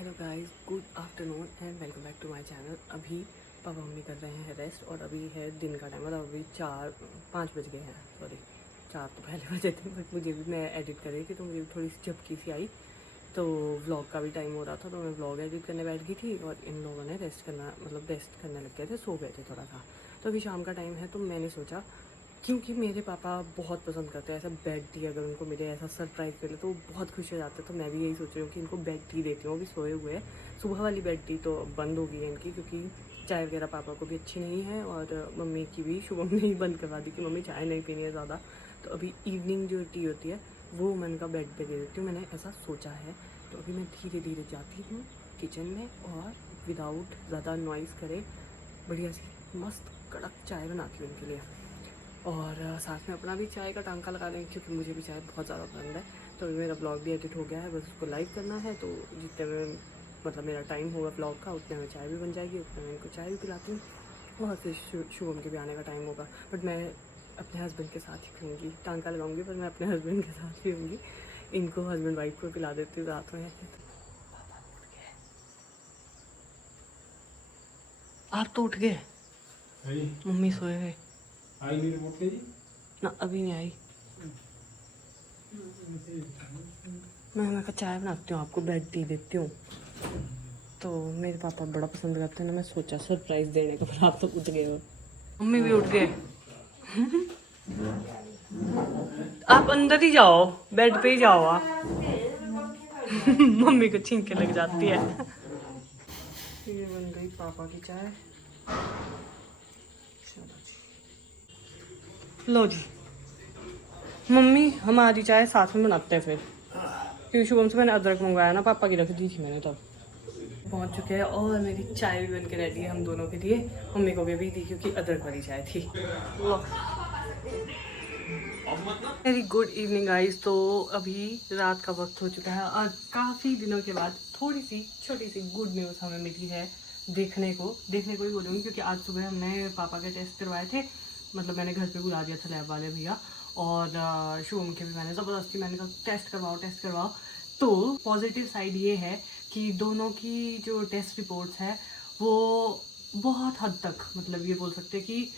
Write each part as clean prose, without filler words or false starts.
Hello guys, good afternoon and welcome back to my channel. अभी पापा mummy कर रहे हैं रेस्ट और अभी है दिन का टाइम, मतलब अभी 4-5 बज गए हैं। सॉरी, 4 तो पहले बजे थे, बट मुझे भी मैं एडिट कर रही थी तो मुझे भी थोड़ी सी झपकी सी आई, तो व्लॉग का भी टाइम हो रहा था तो मैं व्लॉग एडिट करने बैठ गई थी और इन लोगों ने रेस्ट करने लग गए थे, सो गए थे थोड़ा सा। तो अभी शाम का टाइम है तो मैंने सोचा, क्योंकि मेरे पापा बहुत पसंद करते हैं ऐसा बेड टी, अगर उनको मेरे ऐसा सरप्राइज़ मिले तो वो बहुत खुश हो जाते हैं। तो मैं भी यही सोच रही हूँ कि इनको बेड टी देती हूँ। अभी सोए हुए हैं, सुबह वाली बेड टी तो बंद हो गई है इनकी, क्योंकि चाय वगैरह पापा को भी अच्छी नहीं है और मम्मी की भी शुभम ने ही बंद करवा दी कि मम्मी चाय नहीं पीनी है ज़्यादा। तो अभी इवनिंग जो टी होती है वो मैं इनका बेड पे दे देती हूँ, मैंने ऐसा सोचा है। तो अभी मैं धीरे धीरे जाती हूँ किचन में और विदाउट ज़्यादा नॉइज़ करे बढ़िया सी मस्त कड़क चाय बनाती हूँ इनके लिए, और साथ में अपना भी चाय का टांका लगा देंगे क्योंकि मुझे भी चाय बहुत ज़्यादा पसंद है। तो अभी मेरा ब्लॉग भी एडिट हो गया है, बस उसको लाइव करना है। तो जितने में मतलब मेरा टाइम होगा ब्लॉग का उतने में चाय भी बन जाएगी, उतने में इनको चाय भी पिलाती हूँ और फिर शुभम के भी आने का टाइम होगा। बट मैं अपने हस्बैंड के साथ ही पीऊँगी, टांका लगाऊँगी पर मैं अपने हस्बैंड के साथ पीऊँगी। इनको हस्बैंड वाइफ को पिला देती हूँ रात में। आप तो उठ गए, मम्मी सोए गए। आई नहीं रिपोर्ट के जी ना अभी नहीं आई। मैं कहा चाय बनाती हूँ, आपको बेड टी देती हूँ। तो मेरे पापा बड़ा पसंद करते हैं ना, मैं सोचा सरप्राइज देने को, पर आप तो उठ गए हो। मम्मी भी उठ गए। आप अंदर ही जाओ, बेड पे ही जाओ आप। मम्मी को छींके लग जाती है। ये बन गई पापा की चाय। लो जी मम्मी, हमारी चाय साथ में बनाते हैं फिर, क्योंकि शुभम से मैंने अदरक मंगवाया ना, पापा की रख दी थी मैंने तब। पहुंच चुके हैं और मेरी चाय भी बन के रेडी है हम दोनों के लिए। मम्मी को भी अभी दी क्योंकि अदरक वाली चाय थी। Very good evening guys. तो अभी रात का वक्त हो चुका है और काफ़ी दिनों के बाद थोड़ी सी छोटी सी गुड न्यूज़ हमें मिली है देखने को ही बोलूँगी, क्योंकि आज सुबह हमने पापा के टेस्ट करवाए थे। मतलब मैंने घर पे बुला दिया था लैब वाले भैया, और शुभम के भी मैंने ज़बरदस्ती मैंने कहा टेस्ट करवाओ। तो पॉजिटिव साइड ये है कि दोनों की जो टेस्ट रिपोर्ट्स है वो बहुत हद तक, मतलब ये बोल सकते हैं कि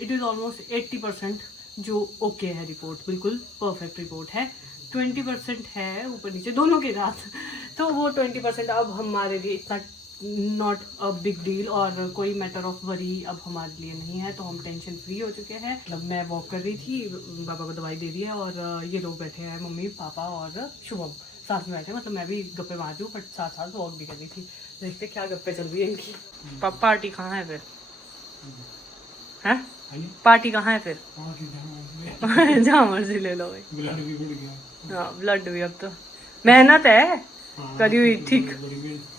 इट इज़ ऑलमोस्ट 80% जो ओके है रिपोर्ट, बिल्कुल परफेक्ट रिपोर्ट है। 20% है ऊपर नीचे दोनों के साथ। तो वो 20% अब हमारे लिए इतना नॉट अ बिग डील और कोई मैटर ऑफ वरी अब हमारे लिए नहीं है। तो हम टेंशन फ्री हो चुके हैं। मतलब मैं वॉक कर रही थी, पापा को दवाई दे दी है और ये लोग बैठे हैं, मम्मी पापा और शुभम साथ में बैठे। मतलब मैं भी गप्पे मार रही हूँ बट साथ साथ वॉक भी कर रही थी। देखते क्या गप्पे चल रही है इनकी। पार्टी कहाँ है फिर? हैं? पार्टी कहाँ है फिर? जहाँ मर्जी ले लो भाई। ब्लड भी बढ़ गया। हाँ, ब्लड भी अब तो मेहनत है करी हुई। ठीक,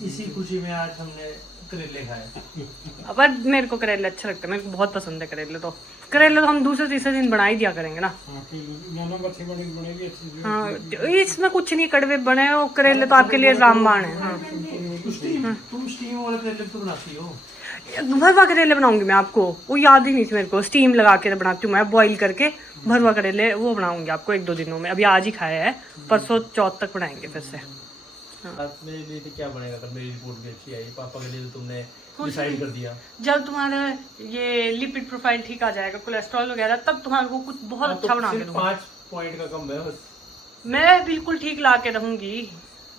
इसी खुशी में आज हमने करेले खाए। पर मेरे को करेले अच्छे लगते हैं, मेरे को बहुत पसंद है करेले। तो करेले तो हम दूसरे तीसरे दिन बना ही दिया करेंगे ना। हाँ, तो इसमें कुछ नहीं, कड़वे बने हो करेले तो आपके लिए रामबाण है। हाँ, तुम स्टीम वाले करेले तो बनाती हो? भरवा करेले बनाऊंगी मैं आपको, वो याद ही नहीं थी मेरे को। स्टीम लगा के बनाती हूँ मैं, बॉईल करके भरवा करेले वो बनाऊंगी आपको 1-2 दिनों में। अभी आज ही खाया है, परसों चौथ तक बनाएंगे फिर से। मेरे लिए तो क्या बनेगा अगर मेरी रिपोर्ट भी अच्छी आई? पापा के लिए तो तुमने डिसाइड कर दिया। जब तुम्हारा ये लिपिड प्रोफाइल ठीक आ जाएगा, कोलेस्ट्रॉल वगैरह, तब तुम्हारे को कुछ बहुत अच्छा बना के दूंगा। 5 पॉइंट का कम है बस। मैं बिल्कुल ठीक ला के रहूंगी।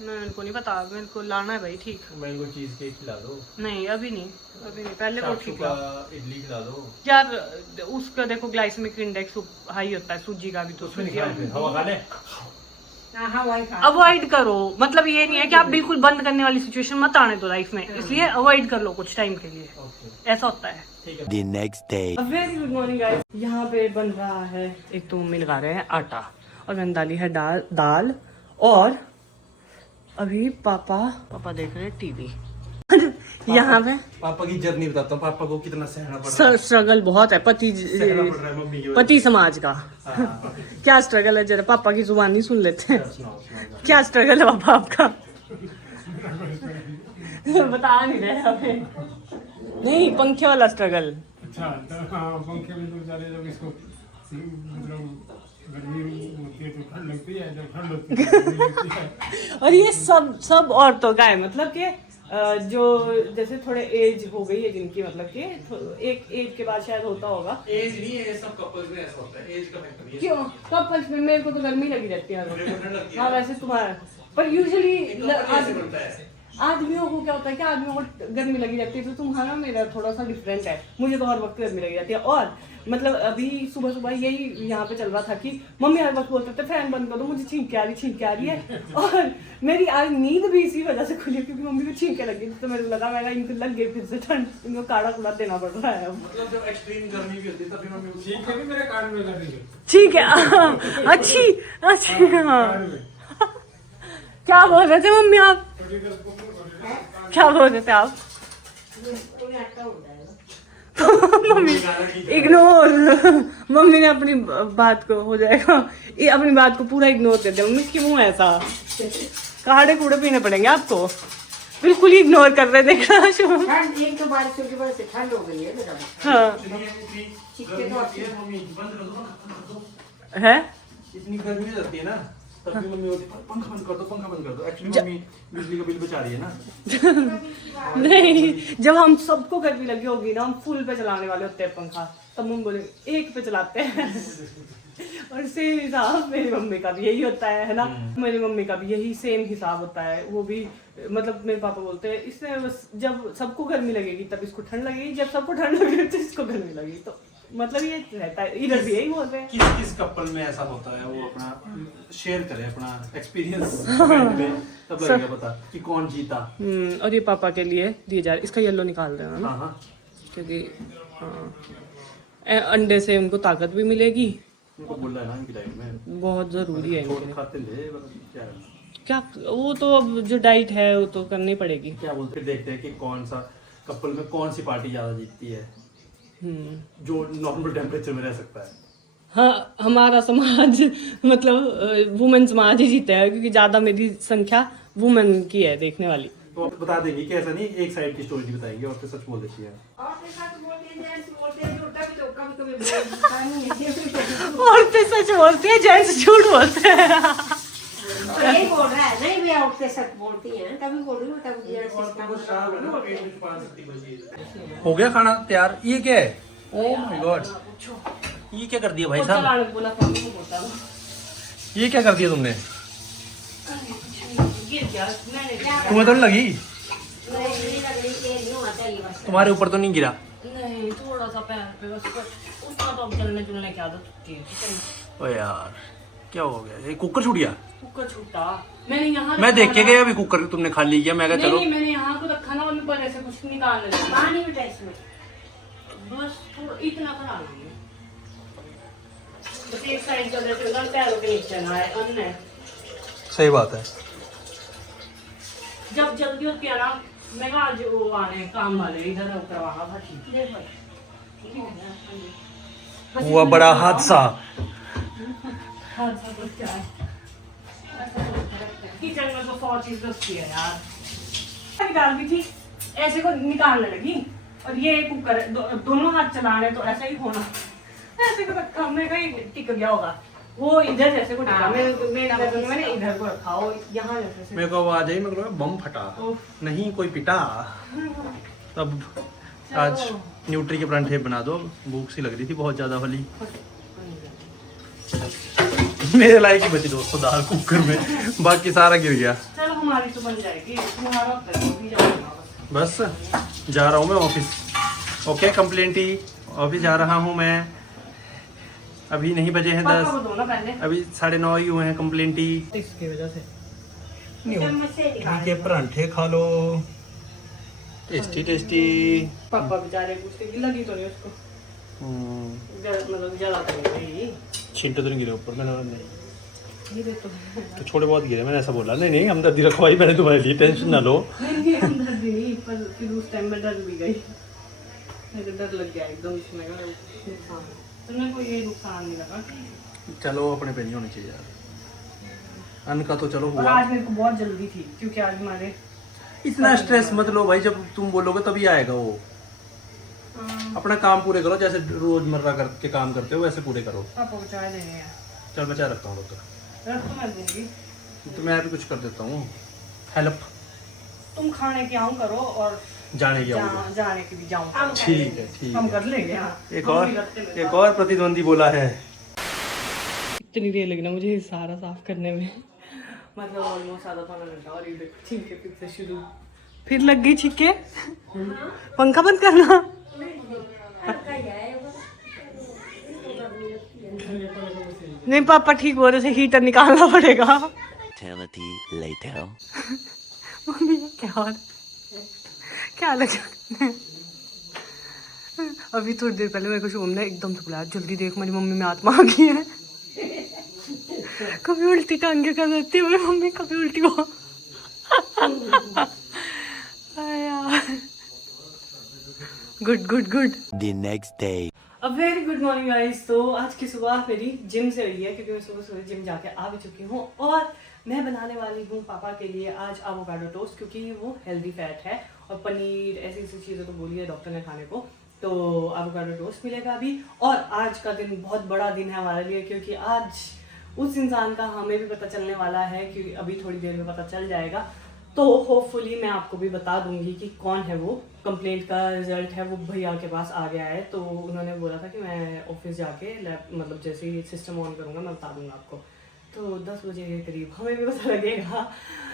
मेरे को नहीं पता, मेरे को लाना है भाई ठीक। मैंगो चीज केक खिला दो। नहीं अभी नहीं, पहले वो ठीक ला। इडली खिला दो यार उसका देखो ग्लाइसेमिक इंडेक्स हाई होता है, सूजी का भी। तो हवा खा ले, अवॉइड करो, मतलब ये नहीं है कि आप बिल्कुल बंद करने वाली सिचुएशन मत आने दो लाइफ में, इसलिए अवॉइड कर लो कुछ टाइम के लिए। ऐसा होता है। The next day. Very good morning guys. यहाँ पे बन रहा है, एक तो मम्मी लगा रहे हैं आटा और मैंने डाली है दाल और अभी पापा देख रहे हैं टीवी। यहाँ पे पापा की जर्नी बताता हूँ, पापा को कितना सहना पड़ रहा है। स्ट्रगल बहुत है पति समाज का। क्या स्ट्रगल है, जरा पापा की जुबानी सुन लेते हैं। क्या स्ट्रगल है पापा आपका? बता नहीं रहे हमें। नहीं, पंखे वाला स्ट्रगल। अच्छा, तो हाँ, पंखे में तो बेचारे लोग इसको मतलब गर्मी होती है तो ठंड लगती है, जब ठंड लगती है तो गर्मी लगती है। और ये सब औरतों का है, मतलब कि जो जैसे थोड़े एज हो गई है जिनकी, मतलब कि एक एज के बाद शायद होता होगा। एज नहीं है, सब कपल्स में ऐसा होता है, एज का फैक्टर नहीं है। क्यों कपल्स में? मेरे को तो गर्मी लगी रहती है। मेरे को ठंड लगती है। हाँ वैसे तुम्हारा, पर यूजुअली ऐसे बनता है। आदमियों को क्या होता है कि आदमियों को गर्मी लगी रहती है, तो तुम्हारा मेरा थोड़ा सा डिफरेंट है। मुझे तो हर वक्त गर्मी लगी रहती है। और मतलब अभी सुबह सुबह यही यहाँ पे चल रहा था कि मम्मी हर वक्त बोलते थे फैन बंद कर दो, मुझे छींके आ रही है। और मेरी आज नींद भी इसी वजह से खुली क्योंकि मम्मी को छींके लगी, तो मेरे को लगा मैं इनको लग गई फिर से ठंड, इनको काढ़ा कुड़ा देना पड़ रहा है अब। मतलब जब एक्सट्रीम गर्मी भी होती है तभी मम्मी उसी ठीक है भी मेरे कान में लगी है। ठीक है। अच्छी हाँ। कान में क्या बोल रहे थे मम्मी आप? थोड़ी देर को क्या बोल रहे थे आप? मम्मी इग्नोर, मम्मी ने अपनी बात को हो जाएगा, ये अपनी बात को पूरा इग्नोर कर दिया। मम्मी क्यों ऐसा? काढ़े कूड़े पीने पड़ेंगे आपको। बिल्कुल ही इग्नोर कर रहे, देखना शुभ। ठंड एक तो बारिशों की वजह से ठंड हो गई है मेरा। हाँ गर्मी होती है, मम्मी बंद कर दो। है। इतनी गर्मी हो जाती है ना, तभी मम्मी बोलती है पंखा बंद कर दो, पंखा बंद कर दो। एक्चुअली मम्मी बिजली का बिल बचा रही है ना। नहीं, जब हम सबको गर्मी लगी होगी ना, हम फुल पे चलाने वाले होते हैं पंखा, तब हम बोले एक पे चलाते हैं। और सेम हिसाब मेरी मम्मी का भी यही होता है ना। मेरी मम्मी का भी यही सेम हिसाब होता है। वो भी मतलब मेरे पापा बोलते हैं इसने बस जब सबको गर्मी लगेगी तब इसको ठंड लगेगी, जब सबको ठंड लगेगी तो इसको गर्मी लगेगी। तो मतलब ये रहता है, इधर भी यही बोलते हैं। किस किस कपल में ऐसा होता है, वो अपना शेयर करे अपना एक्सपीरियंस कमेंट में, तब लगेगा पता कि कौन जीता। और ये पापा के लिए दिए जा रहे, इसका येलो निकाल रहे हैं ना, हाँ हाँ, क्योंकि अंडे से उनको ताकत भी मिलेगी, उनको बोल रहा है ना इनकी डाइट में बहुत ज़रूरी है इनके लिए। खाते ले क्या है? क्या वो तो अब जो डाइट है वो तो करनी पड़ेगी। क्या बोलते हैं, देखते हैं कि कौन सा कपल में कौन सी पार्टी ज्यादा जीतती है, जो नॉर्मल टेम्परेचर में रह सकता है। हाँ हमारा समाज मतलब वुमेन समाज ही जीता है, क्योंकि ज़्यादा मेरी संख्या वुमेन की है देखने वाली। तो आप बता देंगे कि ऐसा नहीं एक साइड की स्टोरी नहीं बताएंगे, और तो सच बोल देती है। औरतें सच बोलती है, जेंट्स झूठ बोलते हैं। यही बोल रहा है नहीं, मैं औरतें सच बोलती हैं, तभी बोल रही हूँ तभी हो गया खाना तैयार? ये क्या है? ओह माय गॉड, ये क्या कर दिया भाई साहब? बोला तो नहीं बोलता हूँ। ये क्या कर दिया तुमने? गिर गया, मैंने तुम्हें तो नहीं लगी? नहीं लग रही, तेल नहीं होना चाहिए बस। तुम्हारे ऊपर तो नहीं गिरा? नहीं, थोड़ा सा पैर पे बस, उसका तो अब चलने जुलने की आदत होती है। ओ यार क्या हो गया, ये कुकर छूट गया? कुकर छूटा मैंने यहाँ, मैं देख के गया अभी कुकर तुमने खाली किया, मैं कहा चलो। नहीं मैंने यहाँ को रखा ना, उन पर ऐसे कुछ निकालने लगी। पानी भी टेस्ट में बस थोड़ा इतना करा लेंगे, बस एक साइड चल रहे थे, पैरों के नीचे ना है अन्य। सही बात है। जब जल्दी होती है ना, मैं कहा आज वो आने काम वाले इधर करवाना था, ठीक है भाई। हुआ बड़ा हादसा। हादसा तो क्या है, किचन में तो 100 चीज रखती है यार। निकाल दी थी, ऐसे को निकालने लगी, और ये कुकर दोनों हाथ चलाने तो ऐसा ही होना, ऐसे को रखा, मैं कहीं टिक गया होगा। वो इधर जैसे को टिका, मैंने इधर को रखा हो, यहाँ जैसे। मेरे को आवाज आई, मेरे को बम फटा, नहीं कोई पिटा। तब आज न्यूट्री के परांठे बना दो, भूख सी लग रही थी बहुत ज्यादा वाली। मेरे लायक ही बची दोस्तों दाल कुकर में, बाकी सारा गिर गया। चलो हमारी तो बन जाएगी, तुम्हारा भी जाएगा बस जा रहा हूँ मैं ऑफिस। ओके कंप्लेंट ही, ऑफिस जा रहा हूँ मैं। अभी नहीं बजे हैं 10, दो ना पहले, अभी 9:30 ही हुए हैं कंप्लेंट ही। इसकी वजह से चम्मच से निकाल। के परांठे खा लो, टेस्टी टेस्टी। पापा बेचारे पूछते कि लगी तो नहीं उसको, मतलब जला तो नहीं, छींटे तो नहीं गिरे ऊपर? मैंने ये तो तो छोटे बहुत गिरे, मैंने ऐसा बोला। नहीं नहीं हमदर्दी रखवाई मैंने तुम्हारे लिए, टेंशन ना लो। नहीं हमदर्दी नहीं, पर फिर उस टाइम में डर भी गई, मेरे को डर लग गया एकदम, इसमें का नुकसान, तो मेरे को ये नुकसान नहीं लगा। चलो अपने पे नहीं होनी चाहिए यार, अन्न का तो चलो और हुआ। आज मेरे को बहुत जल्दी थी, क्योंकि आज हमारे इतना स्ट्रेस मत लो भाई, जब तुम बोलोगे तभी आएगा वो। अपना काम पूरे करो, जैसे रोजमर्रा के काम करते हो वैसे पूरे करो। पापा को चाय देनी है, चल मैं चाय रखता हूँ तो रख तो मैं दूंगी, तो मैं भी कुछ कर देता हूँ हेल्प। तुम खाने की आऊँ करो और जाने की आऊँगा। जाने की भी जाऊँ। ठीक है ठीक हम है। कर लेंगे। हाँ एक और प्रतिद्वंदी बोला है। इतनी देर लगी ना मुझे सारा साफ करने में, मतलब ऑलमोस्ट आधा पौना घंटा। और ये देखो छींके फिर से शुरू, फिर लग गई छींके। पंखा बंद करना। नहीं पापा ठीक बोल रहे थे, हीटर निकालना पड़ेगा। मम्मी क्या हो रहा है? क्या लगा? अभी थोड़ी देर पहले मेरे को शोम ने एकदम से बुलाया, जल्दी देख मेरी मम्मी में आत्मा आ गई है। कभी उल्टी टांगे कर देती है मेरी मम्मी, कभी उल्टी वो। Good good good. The next day. अब वेरी गुड मॉर्निंग गाइस। तो आज की सुबह मेरी जिम से हुई है, क्योंकि मैं सुबह सुबह जिम जाके आ भी चुकी हूँ। और मैं बनाने वाली हूँ पापा के लिए आज एवोकाडो टोस्ट, क्योंकि वो हेल्दी फैट है। और पनीर ऐसी ऐसी चीज़ें तो बोली है डॉक्टर ने खाने को, तो एवोकाडो टोस्ट मिलेगा अभी। और आज का दिन बहुत बड़ा दिन है हमारे लिए, क्योंकि आज उस इंसान का हमें भी पता चलने वाला है, क्योंकि अभी थोड़ी देर में पता चल जाएगा। तो होपफुली मैं आपको भी बता दूंगी कि कौन है वो। कंप्लेंट का रिजल्ट है वो भैया के पास आ गया है, तो उन्होंने बोला था कि मैं ऑफिस जाके मतलब जैसे ही सिस्टम ऑन करूँगा मैं बता दूंगा आपको। तो 10 बजे के करीब हमें भी पता लगेगा।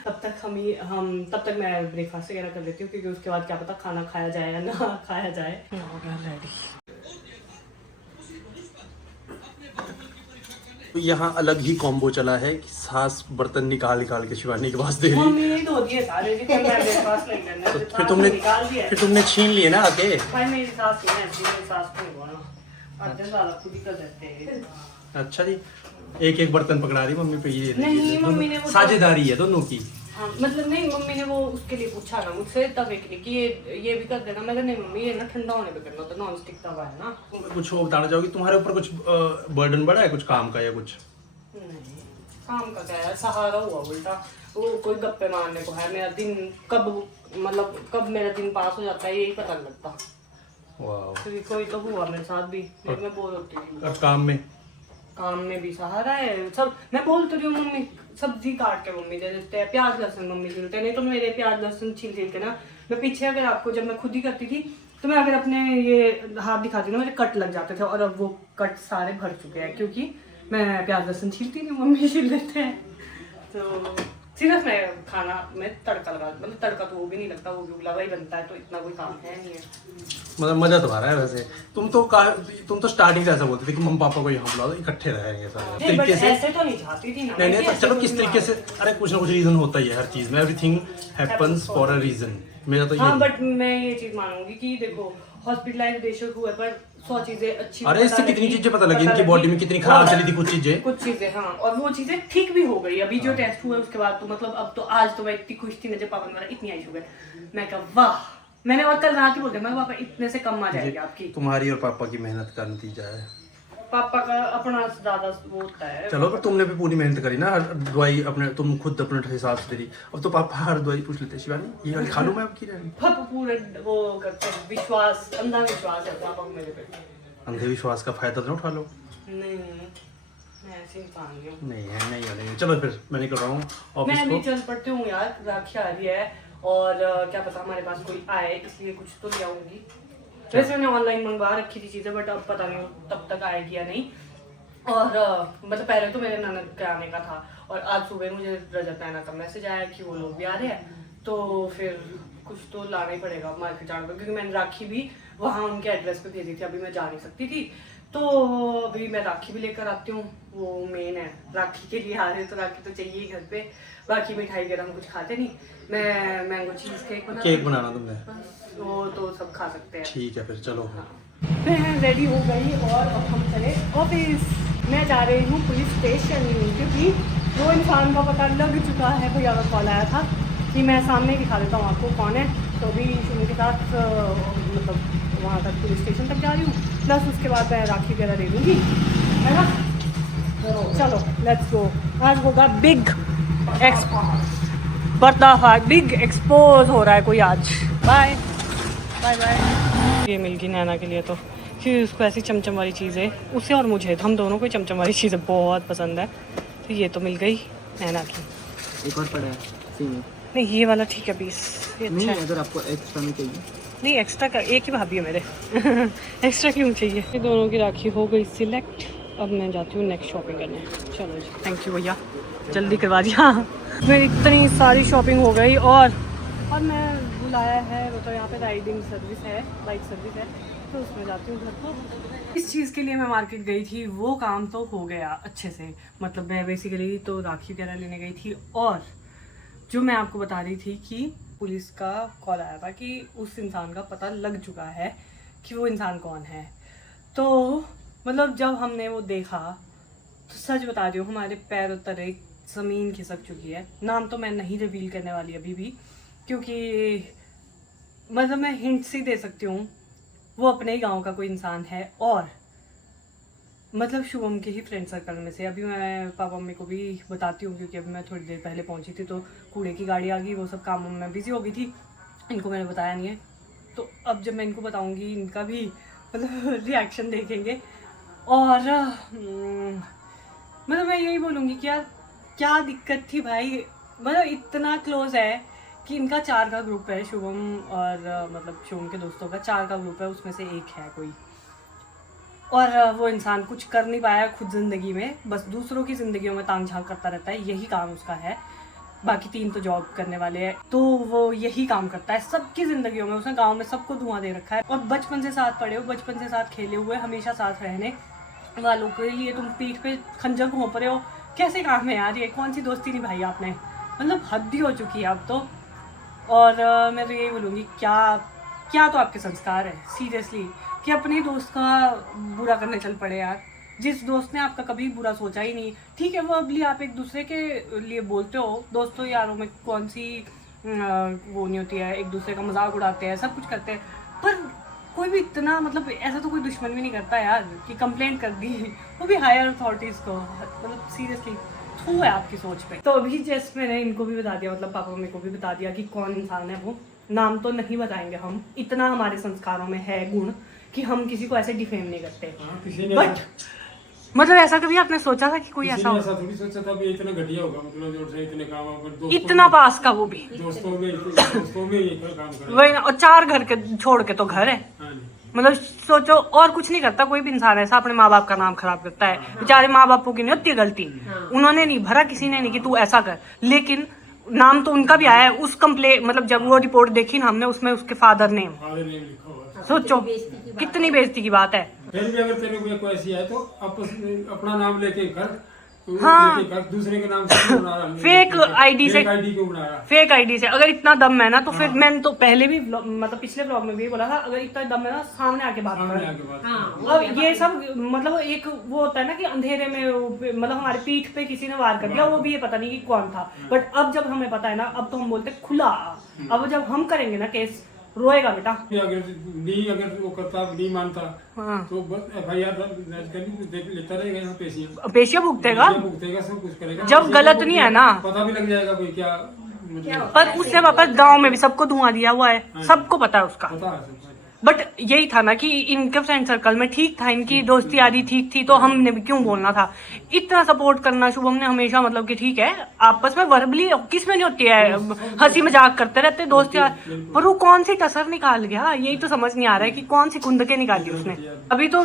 तब तक मैं ब्रेकफास्ट वगैरह कर लेती हूँ, क्योंकि उसके बाद क्या पता खाना खाया जाए या ना खाया जाए। रेडी। तो यहाँ अलग ही कॉम्बो चला है कि सास बर्तन निकाल के शिवानी के पास दे रही। मम्मी ने धो दिए सारे, जितने मैं ब्रेकफास्ट नहीं करना। तो फिर तुमने छीन लिए ना आके। भाई मेरी सास नहीं है, मेरी सास को नहीं बोलना, आधे साल खुद ही कर देते हैं। अच्छा जी, एक बर्तन पकड़ा रही मम्मी पे। ये नहीं, मम्मी ने वो साझेदारी है दोनों की। हाँ, मतलब नहीं, मम्मी ने वो उसके लिए पूछा ना मुझसे तवे के लिए कि ये भी कर देना। मैं कहा नहीं मम्मी, ये ना ठंडा होने पे करना, तो नॉन स्टिक तवा है ना। कुछ वो बताना चाहोगी, तुम्हारे ऊपर कुछ बर्डन बढ़ा है कुछ काम का या कुछ? नहीं, काम का क्या है, सहारा हुआ उल्टा। वो कोई गप्पे मारने को है। मेरा दिन कब मेरा दिन पास हो जाता है यही पता नहीं लगता। वाह। क्योंकि कोई तो हुआ मेरे साथ भी, मैं बोल होती थी। अब काम में भी सहारा है सब। मैं बोलती रही हूँ, मम्मी सब्जी काट के मम्मी दे देते हैं, प्याज लहसुन मम्मी दे देते हैं। नहीं तो मेरे प्याज लहसुन छील के ना, मैं पीछे अगर आपको जब मैं खुद ही करती थी तो मैं अगर अपने ये हाथ दिखाती ना, मेरे कट लग जाते थे। और अब वो कट सारे भर चुके हैं, क्योंकि मैं प्याज लहसुन छीलती नहीं, मम्मी छील देते हैं। तो सिर्फ मैं खाना में तड़का लगा, मतलब तड़का तो वो भी नहीं लगता, वो भी उबला हुआ ही बनता है, तो इतना कोई काम है नहीं है। मतलब मजा तो आ रहा है वैसे। तुम तो स्टार्टिंग से ऐसा बोलते थे कि मम्मी पापा को यहाँ बुला दो, इकट्ठे रहेंगे सारे तरीके से। ऐसे तो नहीं चाहती थी ना। नहीं तो चलो किस तरीके से, अरे कुछ ना कुछ रीजन होता ही है हर चीज में। Everything happens for a reason. मेरा तो हाँ, बट मैं ये चीज मानूंगी कि देखो हॉस्पिटलाइजेशन हुए पर 100 चीजें अच्छी। अरे इससे कितनी चीजें पता लगी, इनकी बॉडी में कितनी खराब चली थी कुछ चीजें। हाँ, और वो चीजें ठीक भी हो गई। अभी जो टेस्ट हुआ उसके बाद तो मतलब अब तो आज तो मैं इतनी खुश थी ना जब पापा ने बोला इतनी आई शुगर। मैं कहा वाह, मैंने और कल रात ही बोल दिया, मैं पापा इतने से कम आ जाएगी आपकी। तुम्हारी और पापा की मेहनत का नतीजा है। पापा का अपना ज्यादा वो होता है। चलो पर तुमने भी पूरी मेहनत करी ना, हर दवाई तुम खुद अपने हिसाब से दे रही। अब तो पापा हर दवाई पूछ लेते, शिवानी ये वाली खा लूं मैं अब की रहनी। पापा पूरे वो करते हैं, विश्वास, अंधा विश्वास है पापा को मेरे पे। अंधविश्वास का फायदा तो उठा लो। नहीं, मैं ऐसे इंसान नहीं हूँ। नहीं। चलो फिर मैं निकल रहा हूँ ऑफिस मैं भी को। चल पड़ती हूँ यार, राखी आ रही है और क्या पता हमारे पास कोई आए, इसलिए कुछ तो ले आऊंगी। वैसे मैंने ऑनलाइन मंगवा रखी थी चीज़ें, बट अब पता नहीं तब तक आएगी या नहीं। और मतलब पहले तो मेरे ननद के आने का था, और आज सुबह मुझे रजत नैना का मैसेज आया कि वो लोग भी आ रहे हैं, तो फिर कुछ तो लाना ही पड़ेगा मार्केट जाने पर, क्योंकि मैंने राखी भी वहाँ उनके एड्रेस पे भेजी थी। अभी मैं जा नहीं सकती थी, तो अभी मैं राखी भी लेकर आती हूँ। वो मेन है, राखी के लिए आ रहे हैं तो राखी तो चाहिए ही घर पे। बाकी मिठाई वगैरह हम कुछ खाते नहीं। मैं मैंगो चीज़ केक बनाना तुमने, वो तो सब खा सकते हैं। ठीक है फिर चलो। मैं रेडी हो गई और अब हम चले ऑफिस। मैं जा रही हूँ पुलिस स्टेशन, क्योंकि वो इंसान का पता लग चुका है। भैया का कॉल आया था कि मैं सामने दिखा देता हूँ आपको कौन है। तो अभी उनके साथ मतलब वहाँ तक पुलिस स्टेशन तक जा रही हूँ, प्लस उसके बाद मैं राखी वगैरह दे दूँगी, है ना। चलो लेट्स गो। आज होगा बिग पर्दाफाश, बिग एक्सपोज हो रहा है कोई आज। Bye bye bye. ये मिल गई नैना के लिए तो कि उसको ऐसी चमचम वाली चीज़ें, उसे और मुझे, हम दोनों को चमचम वाली चीज़ें बहुत पसंद है। तो ये तो मिल गई नैना की। एक और पड़ा है सेम। नहीं ये वाला ठीक है पीस, ये नहीं अच्छा है। अगर आपको एक्स्ट्रा में चाहिए। नहीं एक्स्ट्रा का एक ही भाभी है मेरे एक्स्ट्रा क्यों चाहिए। ये दोनों की राखी हो गई सिलेक्ट। अब मैं जाती हूँ नेक्स्ट शॉपिंग करने। चलो जी, थैंक यू भैया, जल्दी करवा दिया। मेरी इतनी सारी शॉपिंग हो गई और मैं बुलाया है, वो तो यहाँ पे राइडिंग सर्विस है, बाइक सर्विस है, तो उसमें जाती हूँ घर को। इस चीज़ के लिए मैं मार्केट गई थी, वो काम तो हो गया अच्छे से। मतलब मैं बेसिकली तो राखी वगैरह लेने गई थी, और जो मैं आपको बता रही थी कि पुलिस का कॉल आया था कि उस इंसान का पता लग चुका है कि वो इंसान कौन है। तो मतलब जब हमने वो देखा तो सच बता रही हूँ, हमारे पैरों तले ज़मीन खिसक चुकी है। नाम तो मैं नहीं रिवील करने वाली अभी भी, क्योंकि मतलब मैं हिंट ही दे सकती हूँ, वो अपने ही गांव का कोई इंसान है, और मतलब शुभम के ही फ्रेंड सर्कल में से। अभी मैं पापा मम्मी को भी बताती हूँ, क्योंकि अभी मैं थोड़ी देर पहले पहुँची थी तो कूड़े की गाड़ी आ गई, वो सब कामों में बिजी हो गई थी, इनको मैंने बताया नहीं है। तो अब जब मैं इनको बताऊँगी, इनका भी मतलब रिएक्शन देखेंगे। और मतलब मैं यही बोलूँगी कि यार क्या दिक्कत थी भाई, मतलब इतना क्लोज है कि इनका 4 का ग्रुप है, शुभम और मतलब शुभम के दोस्तों का 4 का ग्रुप है, उसमें से एक है कोई, और वो इंसान कुछ कर नहीं पाया खुद ज़िंदगी में, बस दूसरों की ज़िंदगियों में तांग झांक करता रहता है, यही काम उसका है। बाकी 3 तो जॉब करने वाले हैं, तो वो यही काम करता है सबकी ज़िंदगियों में। उसने गांव में सबको धुआं दे रखा है, और बचपन से साथ पढ़े हो, बचपन से साथ खेले हुए, हमेशा साथ रहने वालों के लिए तुम पीठ पे खंजर घोंप रहे हो, कैसे काम है यार ये? कौन सी दोस्ती निभाई आपने? मतलब हद ही हो चुकी है अब तो। और मैं तो यही बोलूँगी, क्या तो आपके संस्कार है सीरियसली, कि अपने दोस्त का बुरा करने चल पड़े यार। जिस दोस्त ने आपका कभी बुरा सोचा ही नहीं, ठीक है वो अगली आप एक दूसरे के लिए बोलते हो, दोस्तों यारों में कौन सी वो नहीं होती है, एक दूसरे का मजाक उड़ाते हैं, सब कुछ करते हैं, पर कोई भी इतना मतलब ऐसा तो कोई दुश्मन भी नहीं करता यार कि कंप्लेंट कर दी, वो भी हायर अथॉरिटीज़ को। मतलब सीरियसली थू है आपकी सोच पे। तो अभी जैसे मैंने इनको भी बता दिया, मतलब पापा मम्मी को भी बता दिया कि कौन इंसान है वो। नाम तो नहीं बताएंगे हम, इतना हमारे संस्कारों में है गुण कि हम किसी को ऐसे डिफेम नहीं करते। किसी ने बट मतलब ऐसा कभी आपने सोचा था कि कोई किसी ऐसा ने हो? ऐसा थोड़ी सोचा था कि इतना घटिया होगा, मतलब जो से इतने काम होगा, इतना पास का वो भी, दोस्तों में ये काम करें। वही ना, और 4 घर के छोड़ के तो घर है। हाँ जी। मतलब सोचो, और कुछ नहीं करता कोई भी इंसान ऐसा, अपने माँ बाप का नाम खराब करता है। बेचारे माँ बापों की नहीं होती गलती, उन्होंने नहीं भरा, किसी ने नहीं कि तू ऐसा कर, लेकिन नाम तो उनका भी आया है उस कंप्लेंट। मतलब जब वो रिपोर्ट देखी ना हमने, उसमें उसके फादर नेम, फादर नेम लिखा हुआ है। सोचो कितनी बेइज्जती की बात है। फिर भी अगर तेरे को कोई ऐसी है तो आपस में अपना नाम लेके कर, हाँ। लेके कर, दूसरे के नाम से क्यों बना रहा? फेक आईडी से, फेक आईडी क्यों बना रहा? फेक आईडी से अगर इतना दम है ना, तो फिर मैंने तो पहले भी मतलब पिछले ब्लॉग में भी बोला था, अगर इतना दम है ना सामने आके बात सामने कर। आके बात अब ये सब मतलब एक वो होता है ना कि अंधेरे में मतलब हमारे पीठ पे किसी ने वार कर दिया, वो भी ये पता नहीं कि कौन था। बट अब जब हमें पता है ना, अब तो हम बोलते खुला। अब जब हम करेंगे ना केस, रोएगा बेटा। अगर वो करता नहीं मानता हाँ। तो FIR लेता रहेगा, यहाँ पेशिया भुगतेगा, भुगतेगा, सब कुछ करेगा। जब गलत नहीं है ना। पता भी लग जाएगा कोई क्या मतलब पर उससे वापस गांव में भी सबको धुआं दिया हुआ है, सबको पता है उसका। पता है सबको। बट यही था ना कि इनके फ्रेंड सर्कल में ठीक था, इनकी दोस्ती यारी ठीक थी, तो हमने भी क्यों बोलना था। इतना सपोर्ट करना शुभम ने हमेशा, मतलब कि ठीक है आपस में वर्बली किस में नहीं होती है, हंसी मजाक करते रहते दोस्त यार, पर वो कौन सी टसर निकाल गया, यही तो समझ नहीं आ रहा है कि कौन सी कुंद के निकाली उसने। अभी तो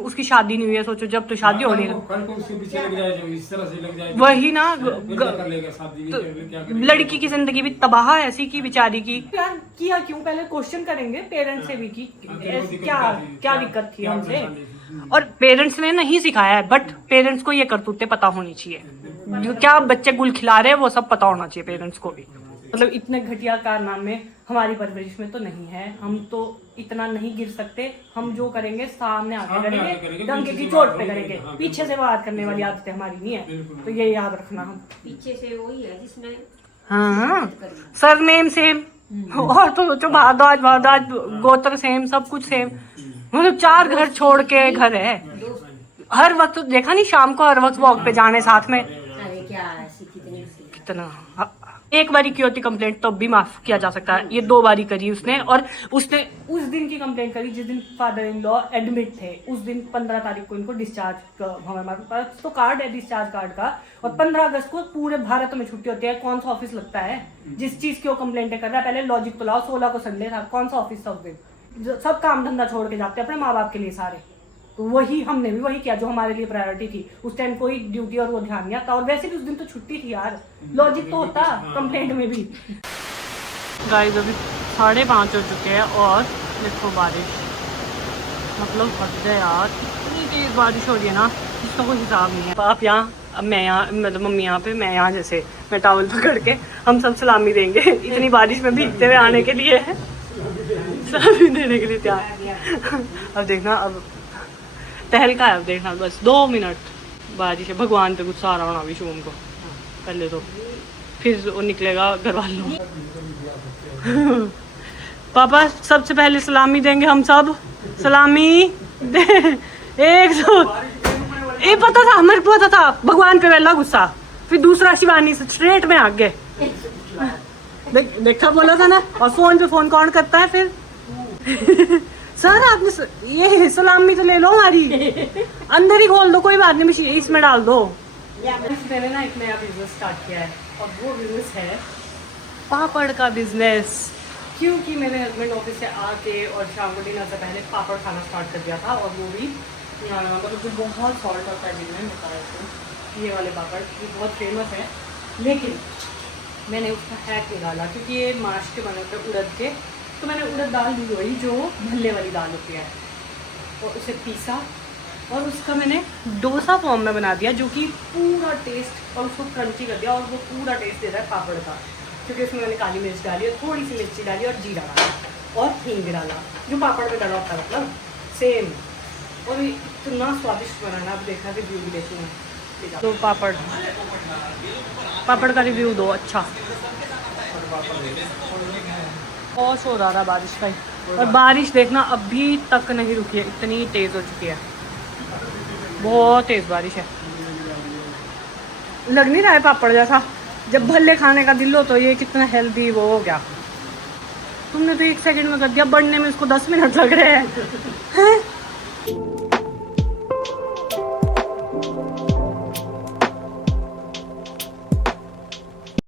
उसकी शादी नहीं हुई है, सोचो जब तो शादी होनी है, कल को उसके पीछे लग जाए, जो इस तरह से लग जाए, वही ना, कर लेगा शादी, क्या करेगा? लड़की की जिंदगी भी तबाह है ऐसी की बेचारी की। यार किया क्यों, पहले क्वेश्चन करेंगे पेरेंट्स से भी कि क्या दिक्कत थी हमसे। और पेरेंट्स ने नहीं सिखाया है, बट पेरेंट्स को ये करतूतें पता होनी चाहिए, क्या बच्चे गुल खिला रहे हैं वो सब पता होना चाहिए पेरेंट्स को भी। मतलब इतने घटिया कारनामे हमारी परवरिश में तो नहीं है, हम तो इतना नहीं गिर सकते। हम जो करेंगे सामने आके करेंगे, डंके की चोट पे करेंगे, पीछे से बात करने वाली आदतें हमारी नहीं है। तो ये याद रखना, हम पीछे से वही है जिसने हाँ सरनेम सेम, और तो भारद्वाज गोत्र सेम, सब कुछ सेम। मतलब 4 घर छोड़ के घर है, हर वक्त देखा नहीं शाम को हर वक्त वॉक पे जाने साथ में, अरे क्या ऐसी कितनी कितना एक बारी की होती कंप्लेंट तो भी माफ किया जा सकता है, ये 2 बारी करी उसने। और उसने उस दिन की कंप्लेंट करी जिस दिन फादर इन लॉ एडमिट थे, उस दिन 15 तारीख को इनको डिस्चार्ज, हमारे पास तो कार्ड है डिस्चार्ज कार्ड का, और 15 अगस्त को पूरे भारत में छुट्टी होती है। कौन सा ऑफिस लगता है जिस चीज की वो कंप्लेंट कर रहा है? पहले लॉजिक तो लाओ, 16 को संडे था, कौन सा ऑफिस था उस दिन? सब काम धंधा छोड़ के जाते हैं अपने माँ बाप के लिए सारे। तो वही हमने भी वही किया जो हमारे लिए प्रायोरिटी थी। उस टाइम कोई ड्यूटी और वो ध्यान नहीं आता, और वैसे भी उस दिन तो छुट्टी थी यार, लॉजिक तो होता कंप्लेंट में भी। गाइस अभी 5:30 हो चुके हैं और देखो बारिश, मतलब हद है यार, इतनी तेज बारिश हो रही है ना इसका कोई हिसाब नहीं है। आप यहाँ, अब मैं यहाँ, मतलब मम्मी यहाँ पे, मैं यहाँ, जैसे मैं टॉवल पकड़ के हम सब सलामी देंगे इतनी बारिश में भीगते हुए आने के लिए, सलामी देने के लिए तैयार। अब देखना, अब तहलका है, अब देखना बस 2 मिनट बारिश है। भगवान पे गुस्सा आ रहा होना अभी शुभम को पहले तो, फिर वो निकलेगा घर वालों। पापा सबसे पहले सलामी देंगे हम सब, सलामी दे। एक दो, ये पता था, हमें पता था भगवान पे पहला गुस्सा, फिर दूसरा शिवानी से स्ट्रेट में आगे देखा, बोला था ना। और फोन पे फोन कौन करता है फिर? सर आपने ये सलामी तो ले लो हमारी, अंदर ही खोल दो, कोई बात नहीं, मशीन इसमें डाल दो। मैंने ना एक नया बिजनेस स्टार्ट किया है, और वो बिजनेस है पापड़ का बिजनेस। क्योंकि मेरे हस्बैंड ऑफिस से आके और शाम को डिनर से पहले पापड़ खाना स्टार्ट कर दिया था, और वो भी मतलब जो बहुत सॉल्ट होता है जिनमें बताया तो ये वाले पापड़, ये बहुत फेमस है। लेकिन मैंने उसका हैक निकाला, क्योंकि ये माश के बने थे उड़द के, तो मैंने उड़द दाल ली वही जो भल्ले वाली दाल होती है, और उसे पीसा और उसका मैंने डोसा फॉर्म में बना दिया, जो कि पूरा टेस्ट, और उसको क्रंची कर दिया, और वो पूरा टेस्ट दे रहा है पापड़ का। क्योंकि उसमें मैंने काली मिर्च डाली और थोड़ी सी मिर्ची डाली और जीरा डाला और हींग डाला, जो पापड़ में डाला होता है मतलब सेम, और इतना स्वादिष्ट बनाना। अब देखा रिव्यू भी देखूँगा। तो पापड़ का रिव्यू दो अच्छा। बहुत शोर आ रहा बारिश का ही, और बारिश देखना अभी तक नहीं रुकी है, इतनी तेज़ हो चुकी है, बहुत तेज़ बारिश है। लग नहीं रहा है पापड़ जैसा, जब भल्ले खाने का दिल हो तो ये कितना हेल्दी वो हो गया। तुमने तो 1 सेकंड में कर दिया, बढ़ने में इसको 10 मिनट लग रहे हैं।